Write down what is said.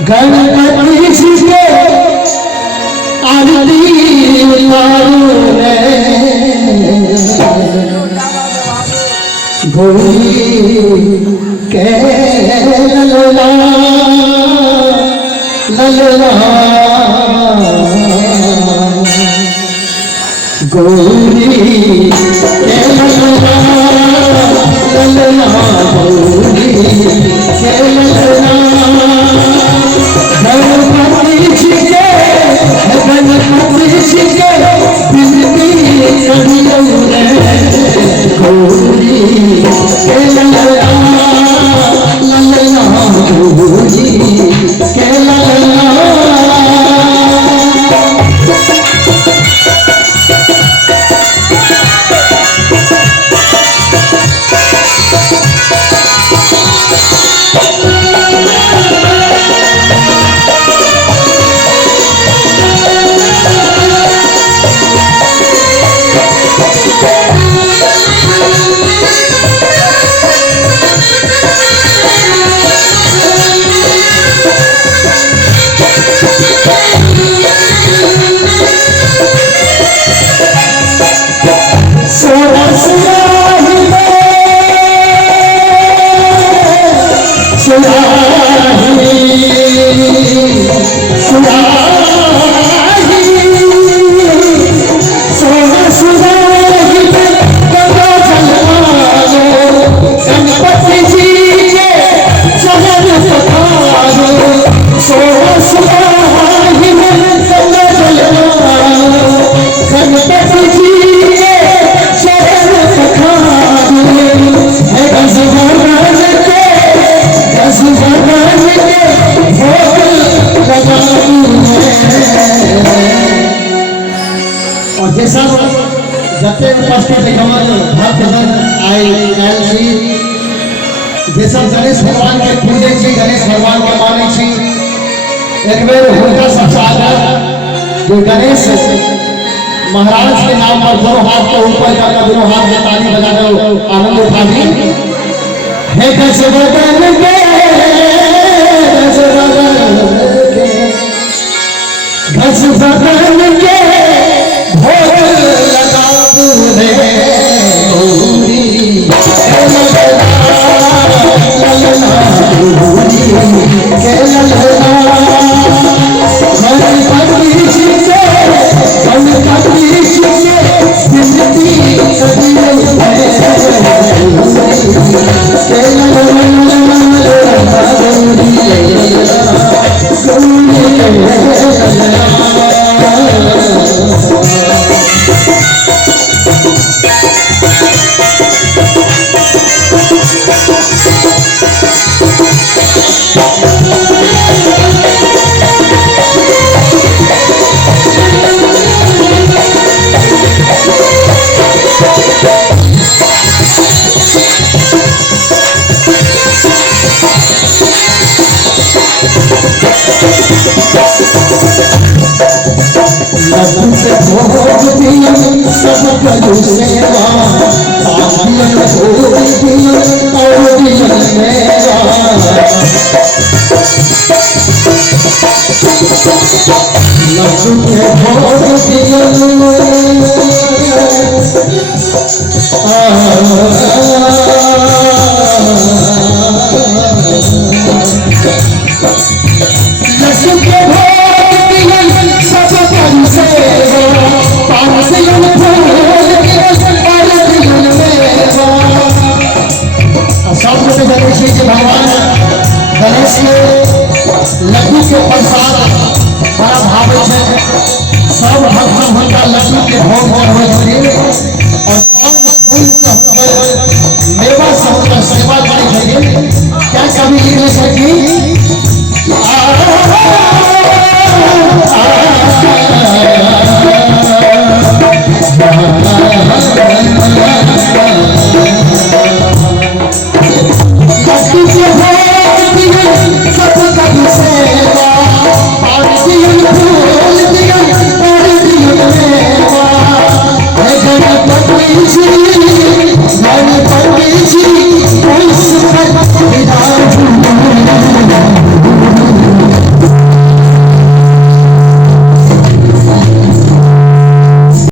गणपति जी के आरती उतारो रे गोरी के ललला ललला गोरी के ललला ललला गोरी के ललला गणपति जी के बिनती करियो रे गोरी के ललला ललला गोरी के ललला जते उपस्थित हमारे भक्तजन आए जे सब गणेश भगवान के पूजे छी गणेश भगवान के माने छी एक बेर हुनका सब स्वागत जो गणेश महाराज के नाम पर दोनों हाथ को ऊपर करके दोनों हाथ में ताली बजा दो आनंद उठावी हे गजबदन के गजबदन के भोग लगाऊ रे गोरी के ललला ललला गोरी के ललला गणपति जी के बिनती करियो रे के ललला गोरी के ललला भोग दिया सब कलु सेवा आदियन भोग दिया और दिया मेरा लड्डू के भोग दिया लड्डू के भगवान गणेश के लड्डू के प्रसाद बड़ा भावे सब भक्त हुनका लड्डू के भोग चढ़वे और मेवा से सेवा करे क्या कभी लिख सकी